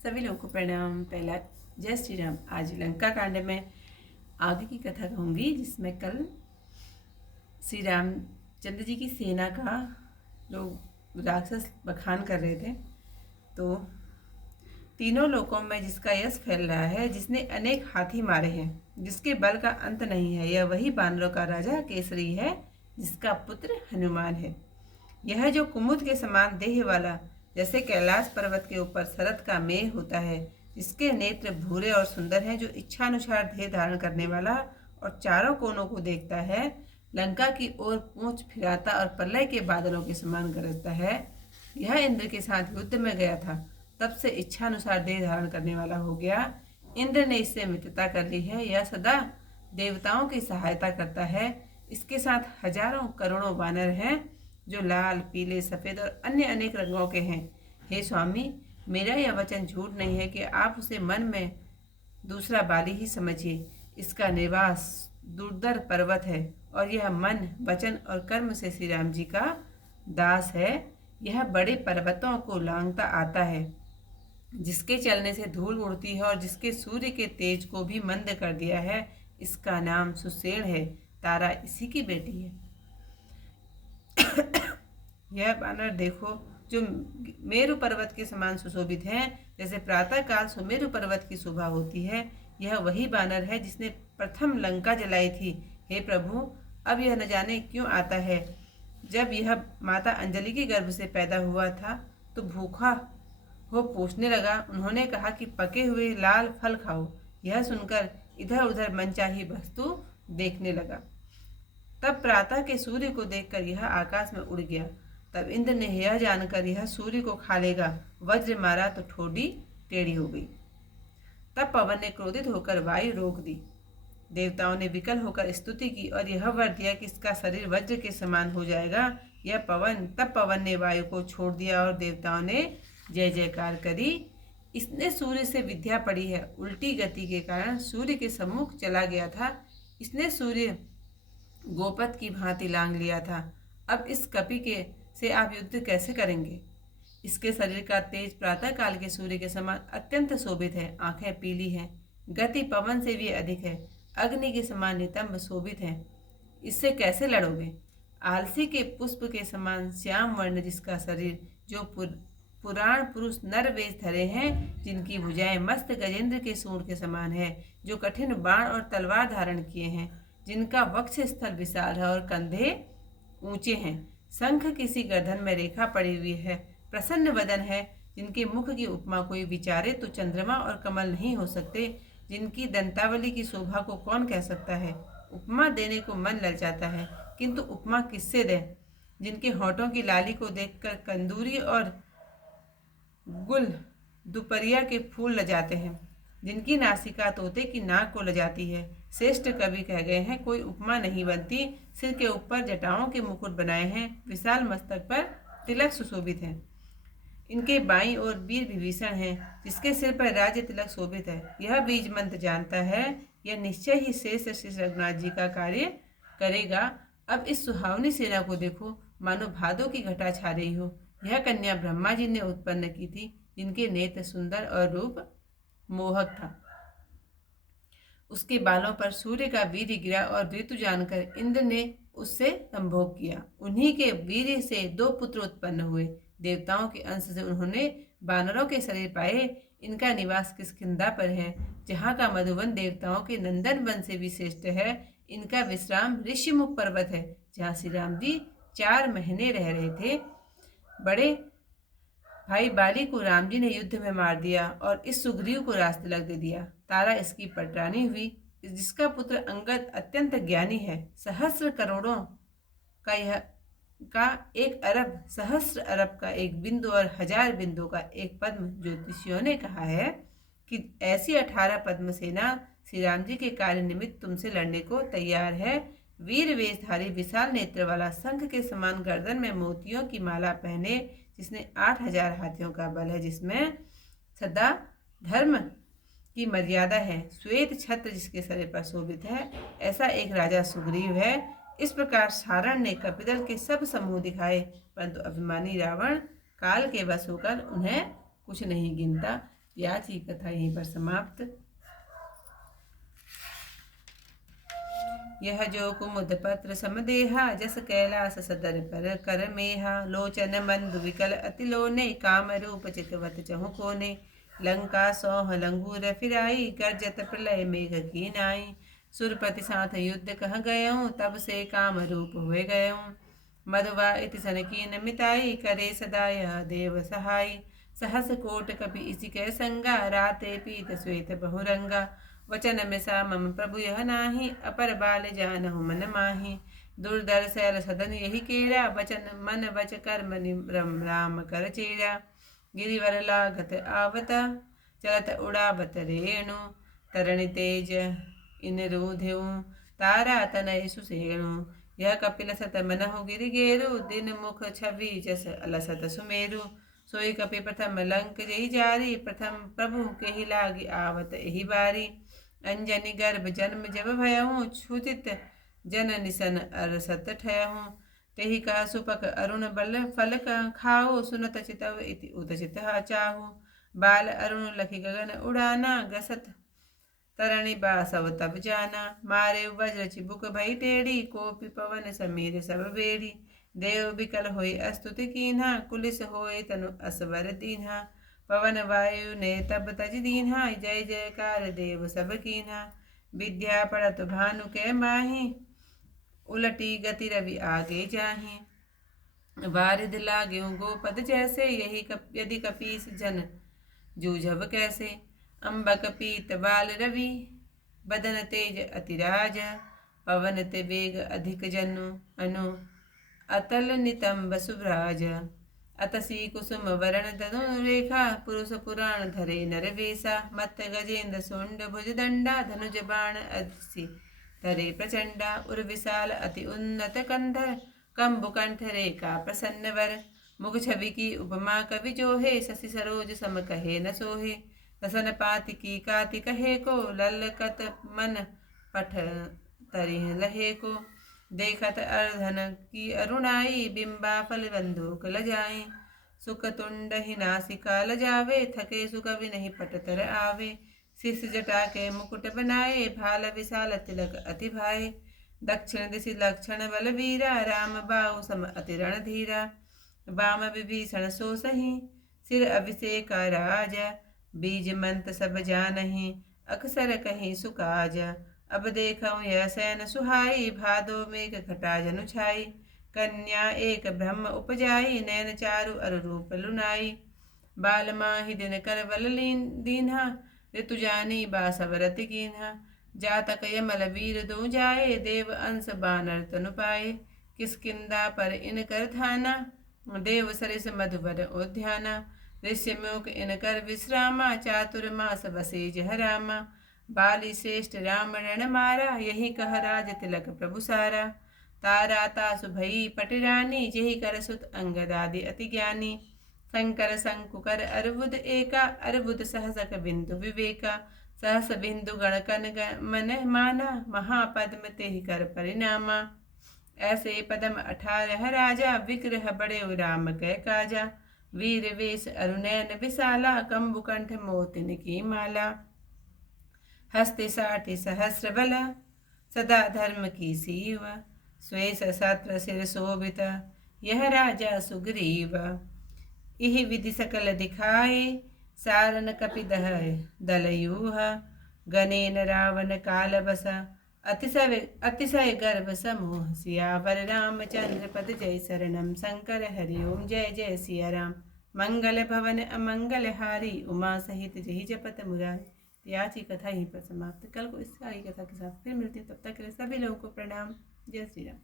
सभी लोगों को प्रणाम। पहला जय श्री राम। आज लंका कांड में आगे की कथा कहूँगी, जिसमें कल श्री रामचंद्र जी की सेना का लोग राक्षस बखान कर रहे थे। तो तीनों लोकों में जिसका यश फैल रहा है, जिसने अनेक हाथी मारे हैं, जिसके बल का अंत नहीं है, यह वही बानरों का राजा केसरी है, जिसका पुत्र हनुमान है। यह जो कुमुद के समान देह वाला, जैसे कैलाश पर्वत के ऊपर शरद का मेघ होता है, जिसके नेत्र भूरे और सुंदर हैं, जो इच्छानुसार देह धारण करने वाला और चारों कोनों को देखता है, लंका की ओर पूंछ फिराता और प्रलय के बादलों के समान गरजता है, यह इंद्र के साथ युद्ध में गया था, तब से इच्छानुसार देह धारण करने वाला हो गया। इंद्र ने इससे मित्रता कर ली है। यह सदा देवताओं की सहायता करता है। इसके साथ हजारों करोड़ों वानर हैं, जो लाल, पीले, सफ़ेद और अन्य अनेक रंगों के हैं। हे स्वामी, मेरा यह वचन झूठ नहीं है कि आप उसे मन में दूसरा बाली ही समझिए। इसका निवास दुर्धर पर्वत है और यह मन, वचन और कर्म से श्री राम जी का दास है। यह बड़े पर्वतों को लांघता आता है, जिसके चलने से धूल उड़ती है और जिसके सूर्य के तेज को भी मंद कर दिया है। इसका नाम सुषेण है। तारा इसी की बेटी है। यह बानर देखो, जो मेरु पर्वत के समान सुशोभित हैं, जैसे प्रातः काल सुमेरु पर्वत की शोभा होती है। यह वही बानर है जिसने प्रथम लंका जलाई थी। हे प्रभु, अब यह न जाने क्यों आता है। जब यह माता अंजलि के गर्भ से पैदा हुआ था, तो भूखा हो पूछने लगा। उन्होंने कहा कि पके हुए लाल फल खाओ। यह सुनकर इधर उधर मनचाही वस्तु देखने लगा। तब प्रातः के सूर्य को देखकर यह आकाश में उड़ गया। तब इंद्र ने यह जानकर यह सूर्य को खा लेगा, वज्र मारा तो ठोडी टेढ़ी हो गई। तब पवन ने क्रोधित होकर वायु रोक दी। देवताओं ने विकल होकर स्तुति की और यह वर दिया कि इसका शरीर वज्र के समान हो जाएगा। तब पवन ने वायु को छोड़ दिया और देवताओं ने जय जयकार करी। इसने सूर्य से विद्या पढ़ी है। उल्टी गति के कारण सूर्य के सम्मुख चला गया था। इसने सूर्य गोपत की भांति लांग लिया था। अब इस कपि के से आप युद्ध कैसे करेंगे? इसके शरीर का तेज प्रातः काल के सूर्य के समान अत्यंत शोभित है। आंखें पीली हैं, गति पवन से भी अधिक है, अग्नि के समान नितंब शोभित है। इससे कैसे लड़ोगे? आलसी के पुष्प के समान श्याम वर्ण जिसका शरीर, जो पुराण पुरुष नर वेश धरे हैं, जिनकी भुजाएं मस्त गजेंद्र के सूंड के समान है, जो कठिन बाण और तलवार धारण किए हैं, जिनका वक्ष स्थल विशाल है और कंधे ऊंचे हैं, शंख किसी गर्दन में रेखा पड़ी हुई है, प्रसन्न वदन है, जिनके मुख की उपमा कोई विचारे तो चंद्रमा और कमल नहीं हो सकते, जिनकी दंतावली की शोभा को कौन कह सकता है। उपमा देने को मन ललचाता है, किंतु उपमा किससे दें? जिनके होठों की लाली को देखकर कंदूरी और गुल दुपरिया के फूल लजाते हैं, जिनकी नासिका तोते की नाक को लजाती है। श्रेष्ठ कवि कह गए हैं, कोई उपमा नहीं बनती। सिर के ऊपर जटाओं के मुकुट बनाए हैं, विशाल मस्तक पर तिलक सुशोभित है। इनके बाईं ओर वीर विभीषण है, जिसके सिर पर राज्य तिलक शोभित है। यह बीज मंत्र जानता है, यह निश्चय ही श्रेष्ठ श्री रघुनाथ जी का कार्य करेगा। अब इस सुहावनी सेना को देखो, मानो भादों की घटा छा रही हो। यह कन्या ब्रह्मा जी ने उत्पन्न की थी, जिनके नेत्र सुंदर और रूप मोहक था। उसके बालों पर सूर्य का वीर्य गिरा और ऋतु जानकर इंद्र ने उससे संभोग किया। उन्हीं के वीर्य से 2 पुत्र उत्पन्न हुए। देवताओं के अंश से उन्होंने बानरों के शरीर पाए। इनका निवास किष्किंधा पर है, जहाँ का मधुवन देवताओं के नंदन वन से भी श्रेष्ठ है। इनका विश्राम ऋषिमुख पर्वत है, जहाँ श्री राम जी 4 महीने रह रहे थे। बड़े भाई बाली को राम जी ने युद्ध में मार दिया और इस सुग्रीव को राजतिलक दे दिया। तारा इसकी पटरानी हुई, जिसका पुत्र अंगद अत्यंत ज्ञानी है। सहस्र करोड़ों का 1 अरब, सहस्र अरब का 1 बिंदु और 1000 बिंदु का 1 पद्म। ज्योतिषियों ने कहा है कि ऐसी 18 पद्म सेना श्री राम जी के कार्य निमित्त तुमसे लड़ने को तैयार है। वीर वेशधारी, विशाल नेत्र वाला, शंख के समान गर्दन में मोतियों की माला पहने, जिसने 8000 हाथियों का बल है, जिसमें सदा धर्म की मर्यादा है, श्वेत छत्र जिसके शरीर पर शोभित है, ऐसा एक राजा सुग्रीव है। इस प्रकार सारण ने कपिदल के सब समूह दिखाए, परंतु अभिमानी रावण काल के वश होकर उन्हें कुछ नहीं गिनता। आज की कथा यहीं पर समाप्त। यह जो कुमुद पत्र समदेहा, जस कैलास सदर पर कर मेहा। लोचन मंद विकल अति लोने, काम रूप चितवत चहु कोने। लंका सोह लंगूर फिराई, गर्जत प्रलय मेघ की नाई। सुरपति साथ युद्ध कह गयऊँ, तब से काम रूप हुए गयऊँ। मधुवा इति सन कीन मिताई, करे सदा यह देव सहाय। सहस कोट कपि इसी कै संगा, राते पीत श्वेत बहुरंगा। वचन में सा मम प्रभु यह नाही, अपर बाल जानहु मन माही। दुर्धर शैल सदन यही केरा, वचन मन वच कर्म निरम राम कर चेरा। गिरिवर लागत आवत, चलत उड़ावत रेणु। तरणि तेज इन रूधेऊ, तारा तनय सुसेणु। यह कपिल सत मनहु गिरि गेरु, दिन मुख छवि जस अलसत सुमेरु। सोई कपि प्रथम लंक जई जारी, प्रथम प्रभु के ही लागी आवत एहि बारी। अंजनी गर्भ जन्म जब भयहूँ, छुतित जन निसन अरसत ठयहूँ। तेहि का सुपक अरुण बल फल खाओ, सुनत चितव इति उदचित चाहू। बाल अरुण लखि गगन उड़ाना, ग्रसत तरणी बासव तब जाना। मारे वज्र चिबुक भई टेढ़ी, कोपि पवन समीर सब बेड़ी। देव बिकल होई अस्तुति कीन्हा, कुलिस होए तनु असवर दीन्हा। पवन वायु ने तब तज दीन्हा, जय जयकार देव सब कीन्हा। विद्या पढ़त भानु कै माही, उलटी गति रवि आगे जाही। वारिध लाग्यों गोपद जैसे, यदि कपीस जन जूझब कैसे। अम्बक पीत बाल रवि, बदन तेज अतिराज। पवन ते वेग अधिक जनु अनु, अतल नितंब सुभ्राज। अतसी कुसुम वरण तनु रेखा, पुरुष पुराण धरे नर वेसा। मत गजेंद्र सुंड भुज दंडा, धनुज बाण अधि धरे प्रचंडा। उर विशाल अति उन्नत कंधर, कंबुकंठ रेखा प्रसन्न वर। मुख छवि की उपमा कवि जोहे, शशि सरोज सम कहे न सोहे। रसन पाति की काति कहे को, ललकत मन पठ तरिह लहे को। देखत अर्धन की अरुणाई, बिंबा फल बंधुक लजाई। सुख तुंड ही नासिका लजावे, थके सुकवि नहीं पट तर आवे। शीश जटा के मुकुट बनाए, भाल विशाल तिलक अति भाए। दक्षिण दिशि लक्षण बलवीरा, राम बाहु सम अति रणधीरा। वाम विभीषण सो सही, सिर अभिषेका राजा। बीज मंत सब जानहि, अक्सर कहीं सुकाज। अब देखऊँ यह सैन सुहाई, भादो मेघ घटा जनु छाई। कन्या एक ब्रह्म उपजाई, नैन चारु अरु रूप लुनाई। बाल माहि दिन कर बल दीन्हा, ऋतु जानी बासव रति कीन्हा। जातक यमल वीर दो जाए, देव अंश बानर तनु पाए। किसकिंदा पर इन कर थाना, देव सरिस मधुवर उद्याना। ऋष्य मुख इन कर विश्रामा, चातुर मास बसे जह रामा। बाली श्रेष्ठ राम रण मारा, यही कह राज तिलक प्रभु सारा। तारा तासु भई पटिरानी, जेहि कर सुत अंगदादि अति ज्ञानी। शंकर शंकुकर अर्बुद एका, अर्बुद सहसक बिंदु विवेका। सहस बिंदु गणकन मन माना, महापद्म तेहि कर परिणामा। ऐसे पदम 18 राजा, विग्रह बड़े राम कै काजा। वीर वेश अरुनैन विशाला, कंबुकंठ मोतिन की माला। हस्ते 60 सहस्र बला, सदा धर्म की सीवा। श्वेष सत्र सिर शोभित, यह राजा सुग्रीव। इहि विधि सकल दिखाए, सारन कपि दलयूह। गनेन रावण काल बसा, अतिशय गर्भ समूह। सियावर रामचंद्र पद जय शरणम, शंकर हरि ओम जय जय सिया राम। मंगल भवन अमंगल हारी, उमा सहित जहि जपत मुरारी। आज की कथा यहीं पर समाप्त। कल को इस आगे कथा के साथ फिर मिलती है, तब तक के लिए सभी लोगों को प्रणाम। जय श्री राम।